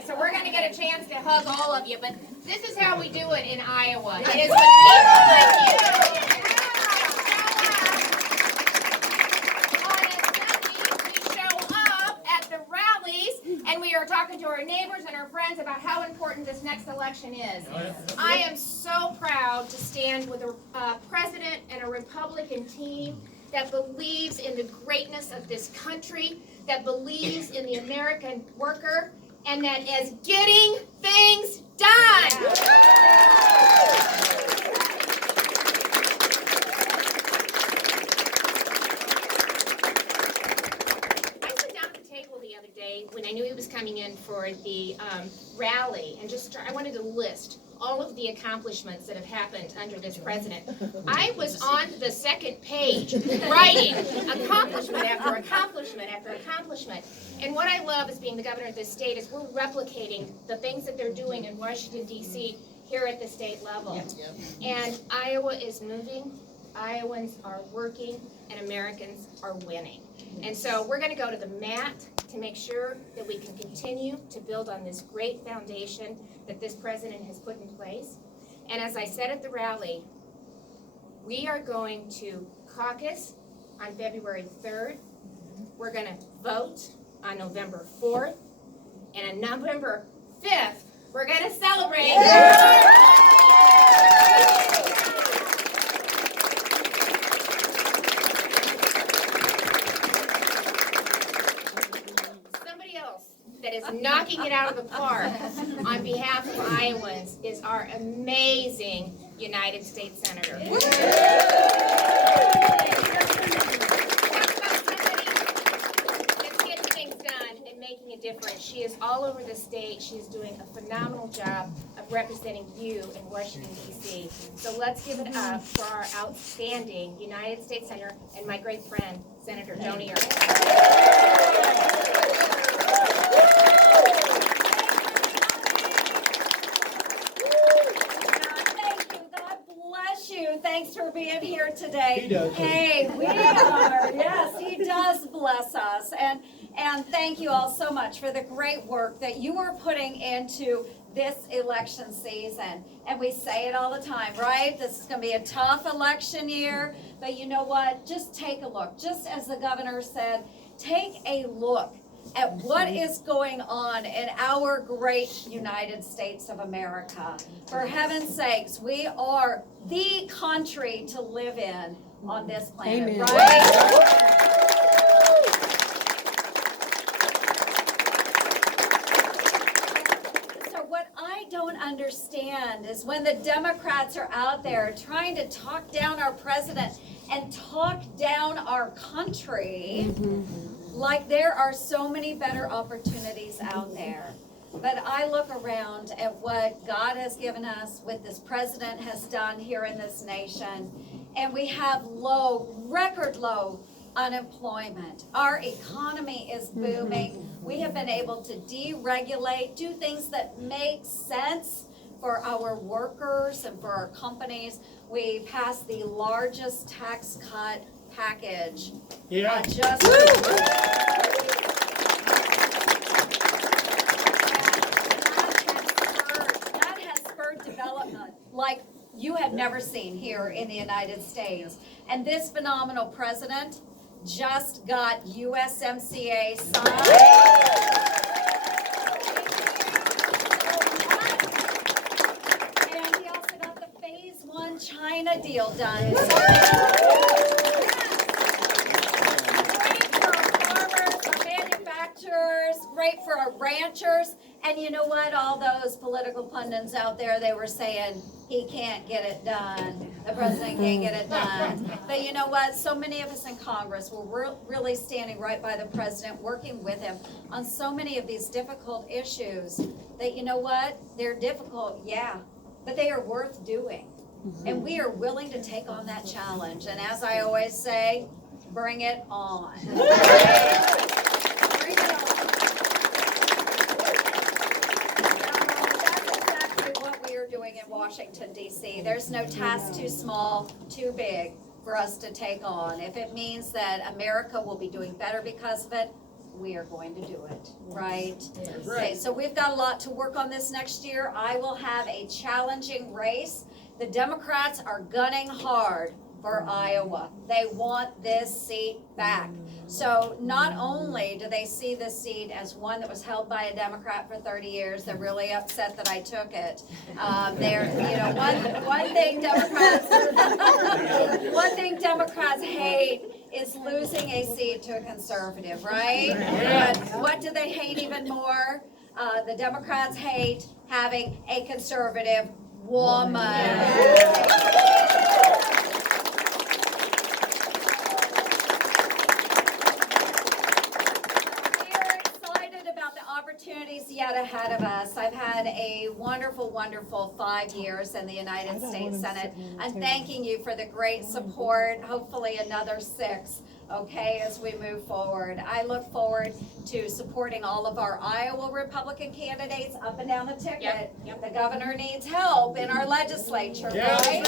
minute, so we're going to get a chance to hug all of you. But this is how we do it in Iowa. It is with people like you. We show up at the rallies, and we are talking to our neighbors and our friends about how important this next election is. I am so proud to stand with a president and a Republican team that believes in the greatness of this country, that believes in the American worker, and that is getting things done. I sat down at the table the other day when I knew he was coming in for the rally, and I wanted to list all of the accomplishments that have happened under this president. I was on the second page writing accomplishment after accomplishment after accomplishment. And what I love as being the governor of this state is we're replicating the things that they're doing in Washington, D.C. here at the state level. And Iowa is moving, Iowans are working, and Americans are winning. And so we're going to go to the mat to make sure that we can continue to build on this great foundation that this president has put in place. And as I said at the rally, we are going to caucus on February 3rd. We're going to vote on November 4th. And on November 5th, we're going to celebrate. That is knocking it out of the park on behalf of Iowans is our amazing United States Senator. Somebody that's getting things done and making a difference. She is all over the state. She is doing a phenomenal job of representing you in Washington, D.C. So let's give it up for our outstanding United States Senator and my great friend, Senator Joni Ernst. Thanks for being here today. He does. Hey, we are. Yes, he does bless us. And thank you all so much for the great work that you are putting into this election season. And we say it all the time, right? This is going to be a tough election year. But you know what? Just take a look. Just as the governor said, take a look at what is going on in our great United States of America. For heaven's sakes, we are the country to live in on this planet, Amen. right? So what I don't understand is when the Democrats are out there trying to talk down our president and talk down our country, like there are so many better opportunities out there. But I look around at what God has given us, what this president has done here in this nation, and we have record low unemployment. Our economy is booming. We have been able to deregulate, do things that make sense for our workers and for our companies. We passed the largest tax cut package. Yeah. That has spurred development like you have never seen here in the United States. And this phenomenal president just got USMCA signed. And he also got the Phase 1 China deal done. Great for our ranchers. And you know what? All those political pundits out there, they were saying, he can't get it done. The president can't get it done. But you know what? So many of us in Congress were really standing right by the president, working with him on so many of these difficult issues that, you know what? They're difficult, yeah, but they are worth doing. And we are willing to take on that challenge. And as I always say, bring it on. Bring it on. Doing in Washington, D.C. There's no task too small, too big for us to take on. If it means that America will be doing better because of it, we are going to do it, right? Okay, so we've got a lot to work on this next year. I will have a challenging race. The Democrats are gunning hard for Iowa. They want this seat back. So not only do they see this seat as one that was held by a Democrat for 30 years, they're really upset that I took it. One thing Democrats hate is losing a seat to a conservative, right? But what do they hate even more? The Democrats hate having a conservative woman. Opportunities yet ahead of us. I've had a wonderful, wonderful 5 years in the United States Senate. I'm thanking you for the great support, hopefully another 6, okay, as we move forward. I look forward to supporting all of our Iowa Republican candidates up and down the ticket. Yep. The governor needs help in our legislature, right?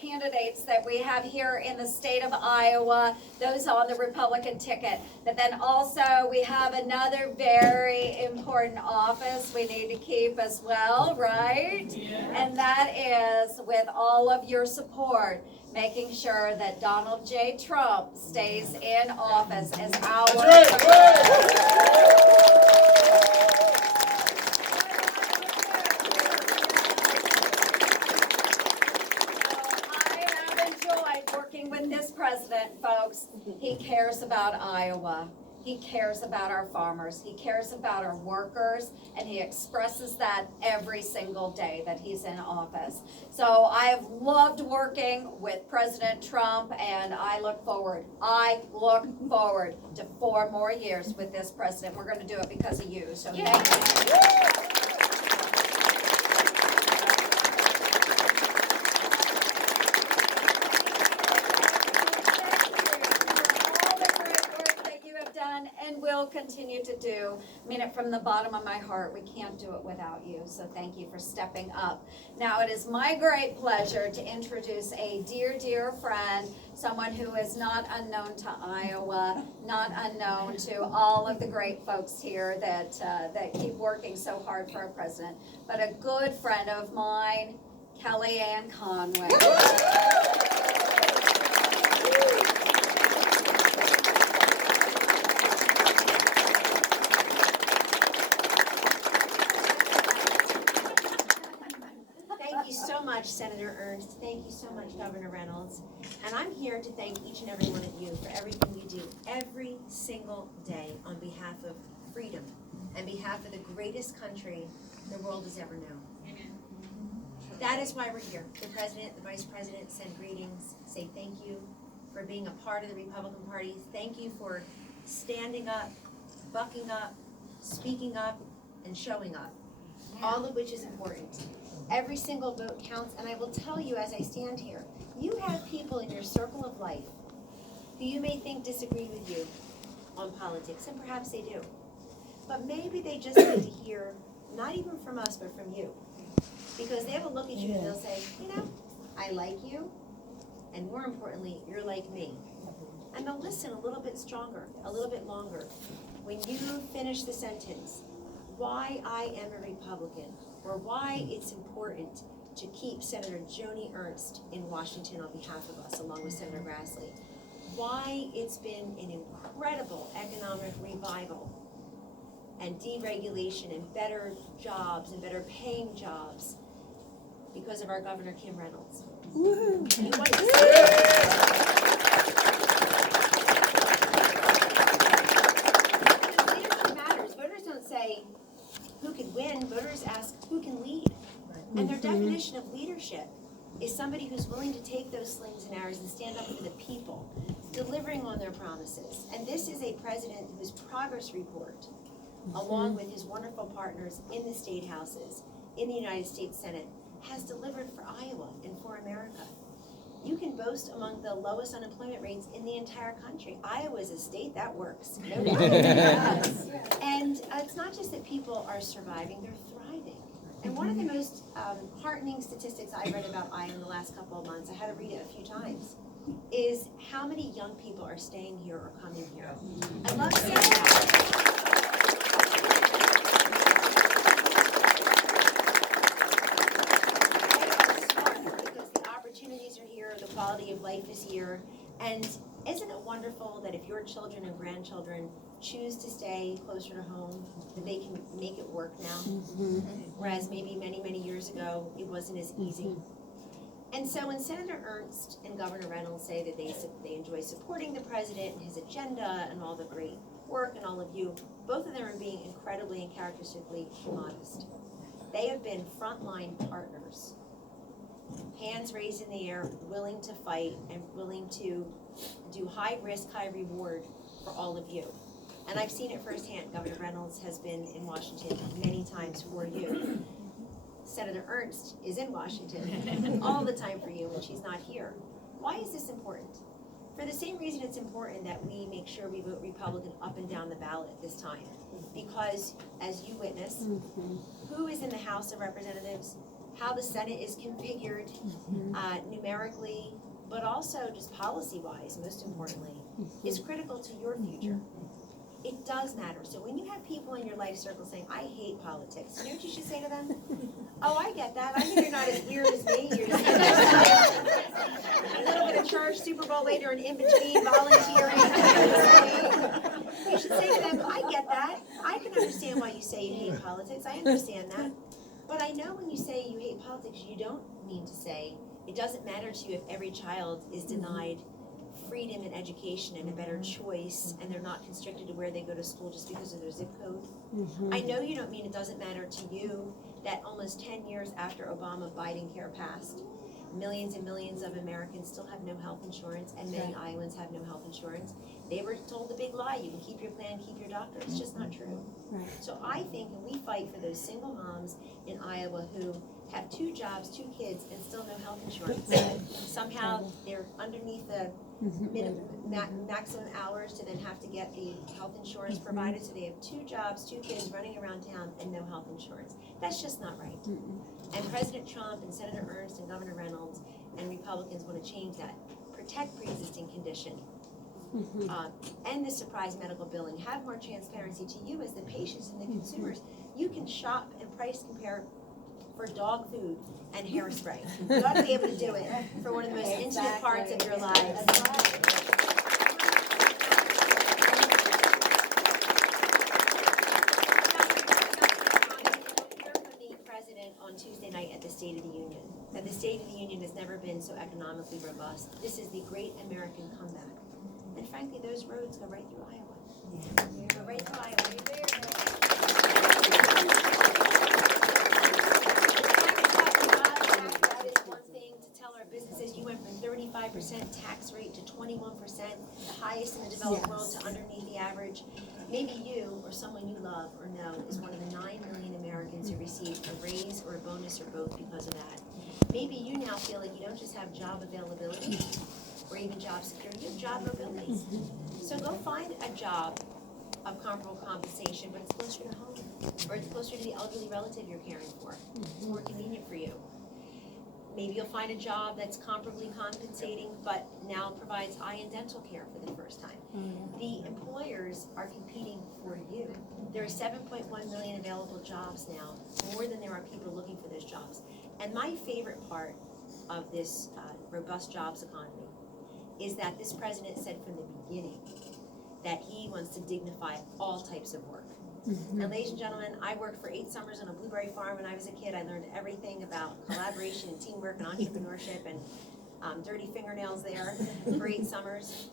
Candidates that we have here in the state of Iowa, those on the Republican ticket, but then also we have another very important office we need to keep as well, right? And that is with all of your support, making sure that Donald J. Trump stays in office as our with this president, folks. He cares about Iowa. He cares about our farmers. He cares about our workers, and he expresses that every single day that he's in office. So I've loved working with President Trump, and I look forward to 4 more years with this president. We're going to do it because of you. So thank you. And will continue to do. I mean it from the bottom of my heart. We can't do it without you. So thank you for stepping up. Now it is my great pleasure to introduce a dear, dear friend, someone who is not unknown to Iowa, not unknown to all of the great folks here that keep working so hard for our president, but a good friend of mine, KellyAnn Conway. Senator Ernst, thank you so much, Governor Reynolds, and I'm here to thank each and every one of you for everything you do every single day on behalf of freedom and behalf of the greatest country the world has ever known. Amen. That is why we're here. The President, the Vice President send greetings, say thank you for being a part of the Republican Party. Thank you for standing up, bucking up, speaking up, and showing up, all of which is important. Every single vote counts, and I will tell you as I stand here, you have people in your circle of life who you may think disagree with you on politics, and perhaps they do. But maybe they just need to hear, not even from us, but from you. Because they will look at you and they'll say, you know, I like you, and more importantly, you're like me. And they'll listen a little bit stronger, a little bit longer. When you finish the sentence, why I am a Republican, or why it's important to keep Senator Joni Ernst in Washington on behalf of us, along with Senator Grassley. Why it's been an incredible economic revival and deregulation and better jobs and better paying jobs because of our Governor Kim Reynolds. You want to leadership matters. Voters don't say who can win, voters ask who can lead. And their definition of leadership is somebody who's willing to take those slings and arrows and stand up for the people, delivering on their promises. And this is a president whose progress report, along with his wonderful partners in the state houses, in the United States Senate, has delivered for Iowa and for America. You can boast among the lowest unemployment rates in the entire country. Iowa is a state that works. No doubt. And it's not just that people are surviving, they're thriving. And one of the most heartening statistics I read about Iowa in the last couple of months, I had to read it a few times, is how many young people are staying here or coming here. I love seeing that. Because the opportunities are here, the quality of life is here, and isn't it wonderful that if your children and grandchildren choose to stay closer to home, that they can make it work now? Whereas maybe many, many years ago, it wasn't as easy. And so when Senator Ernst and Governor Reynolds say that they enjoy supporting the president and his agenda and all the great work and all of you, both of them are being incredibly and characteristically modest. They have been frontline partners, hands raised in the air, willing to fight and willing to do high risk, high reward for all of you. And I've seen it firsthand. Governor Reynolds has been in Washington many times for you. Senator Ernst is in Washington all the time for you when she's not here. Why is this important? For the same reason it's important that we make sure we vote Republican up and down the ballot at this time. Because as you witness, who is in the House of Representatives, how the Senate is configured numerically, but also just policy-wise, most importantly, is critical to your future. It does matter. So when you have people in your life circle saying, I hate politics, you know what you should say to them? Oh, I get that. I know you're not as weird as me. You're just a little bit of church, Super Bowl later, and in between, volunteering. You should say to them, I get that. I can understand why you say you hate politics. I understand that. But I know when you say you hate politics, you don't mean to say it doesn't matter to you if every child is denied freedom and education and a better choice, and they're not constricted to where they go to school just because of their zip code. I know you don't mean it doesn't matter to you that almost 10 years after Obama-Biden passed, millions and millions of Americans still have no health insurance, and many Iowans have no health insurance. They were told the big lie, you can keep your plan, keep your doctor. It's just not true. So I think when we fight for those single moms in Iowa who have 2 jobs, 2 kids, and still no health insurance, somehow they're underneath the maximum hours to then have to get the health insurance provided, so they have 2 jobs, 2 kids running around town and no health insurance. That's just not right. And President Trump and Senator Ernst and Governor Reynolds and Republicans want to change that. Protect pre-existing condition. End the surprise medical billing. Have more transparency to you as the patients and the consumers. You can shop and price compare for dog food and hairspray. You ought to be able to do it for one of the most intimate parts of your lives. On Tuesday night at the State of the Union, that the State of the Union has never been so economically robust. This is the great American comeback. And frankly, those roads go right through Iowa. Go right through Iowa. That is one thing to tell our businesses. You went from 35% tax rate to 21%, the highest in the developed world, to underneath the average. Maybe you or someone you love or know is one of the 9 million Americans who received a raise or a bonus or both because of that. Maybe you now feel like you don't just have job availability or even job security, you have job mobility. So go find a job of comparable compensation, but it's closer to home, or it's closer to the elderly relative you're caring for. It's more convenient for you. Maybe you'll find a job that's comparably compensating, but now provides eye and dental care for the first time. The employers are competing for you. There are 7.1 million available jobs now, more than there are people looking for those jobs. And my favorite part of this robust jobs economy is that this president said from the beginning that he wants to dignify all types of work. And ladies and gentlemen, I worked for 8 summers on a blueberry farm when I was a kid. I learned everything about collaboration and teamwork and entrepreneurship and dirty fingernails there for 8 summers.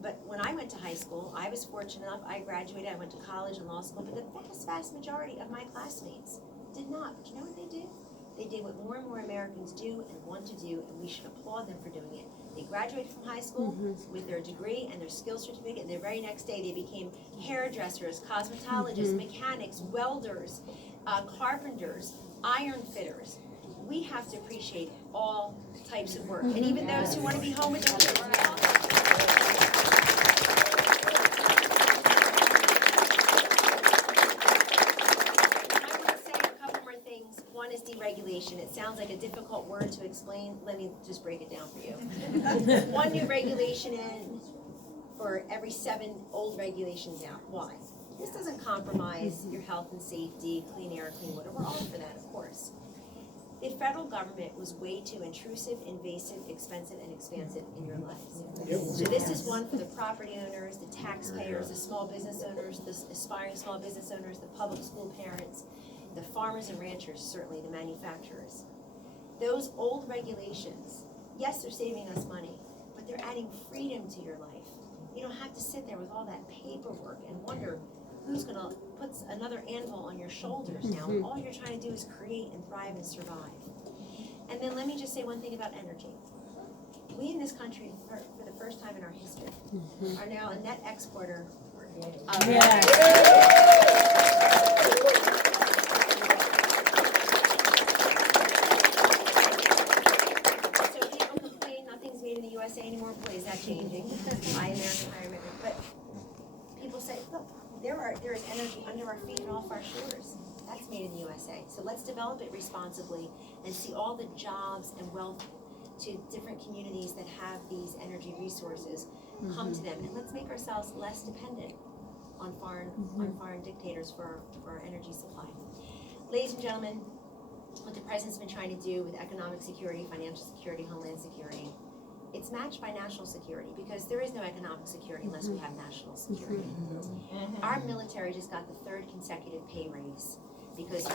But when I went to high school, I was fortunate enough, I graduated, I went to college and law school, but the vast majority of my classmates did not. But you know what they did? They did what more and more Americans do and want to do, and we should applaud them for doing it. They graduated from high school with their degree and their skills certificate, and the very next day they became hairdressers, cosmetologists, mechanics, welders, carpenters, iron fitters. We have to appreciate all types of work, and even those who want to be home with their kids. sounds like a difficult word to explain. Let me just break it down for you. One new regulation in for every 7 old regulations out. Why? This doesn't compromise your health and safety, clean air, clean water. We're all for that, of course. The federal government was way too intrusive, invasive, expensive, and expansive in your lives. So this is one for the property owners, the taxpayers, the small business owners, the aspiring small business owners, the public school parents, the farmers and ranchers, certainly the manufacturers. Those old regulations, yes, they're saving us money, but they're adding freedom to your life. You don't have to sit there with all that paperwork and wonder who's gonna put another anvil on your shoulders now. All you're trying to do is create and thrive and survive. And then let me just say one thing about energy. We in this country, for the first time in our history, are now a net exporter of So people complain nothing's made in the USA anymore. Boy, is that changing. I American higher American. But people say, look, there is energy under our feet and off our shores. That's made in the USA. So let's develop it responsibly and see all the jobs and wealth to different communities that have these energy resources come to them. And let's make ourselves less dependent on foreign dictators for our energy supply. Ladies and gentlemen, what the president's been trying to do with economic security, financial security, homeland security, it's matched by national security, because there is no economic security unless we have national security. Our military just got the 3rd consecutive pay raise because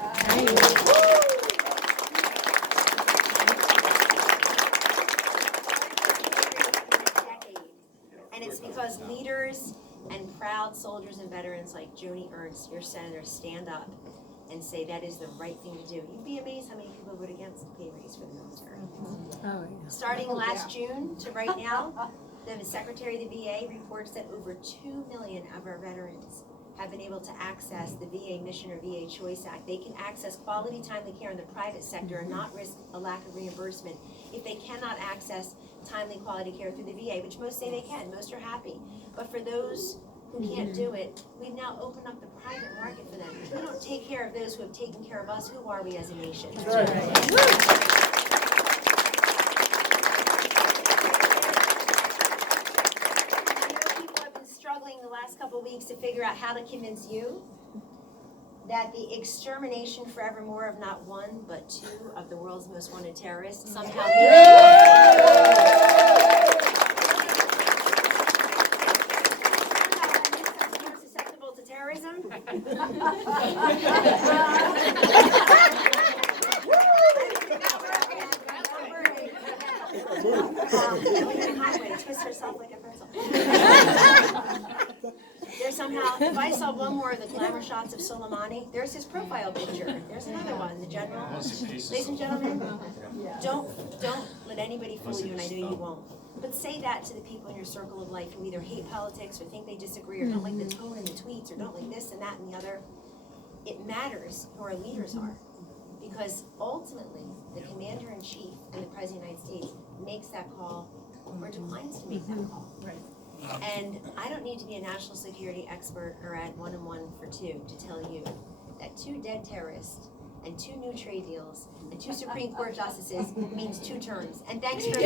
and it's because leaders and proud soldiers and veterans like Joni Ernst, your senator, stand up and say that is the right thing to do. You'd be amazed how many people vote against the pay raise for the military. Starting last June to right now, the Secretary of the VA reports that over 2 million of our veterans have been able to access the VA Mission or VA Choice Act. They can access quality, timely care in the private sector and not risk a lack of reimbursement if they cannot access timely, quality care through the VA, which most say they can. Most are happy. But for those who can't do it, we've now opened up the private market for them. If we don't take care of those who have taken care of us, who are we as a nation? That's right. The last couple of weeks to figure out how to convince you that the extermination forevermore of not 1 but 2 of the world's most wanted terrorists somehow more susceptible to terrorism. Conway twists herself like a pretzel. There's somehow, if I saw one more of the glamour shots of Soleimani, there's his profile picture. There's another one, the general. Ladies and gentlemen, don't let anybody fool you, and I know you won't. But say that to the people in your circle of life who either hate politics or think they disagree or don't like the tone in the tweets or don't like this and that and the other. It matters who our leaders are, because ultimately the commander-in-chief and the president of the United States makes that call or declines to make that call. Right. And I don't need to be a national security expert or at 1 and 1 for 2 to tell you that 2 dead terrorists and 2 new trade deals and 2 Supreme Court justices means 2 terms. And thanks for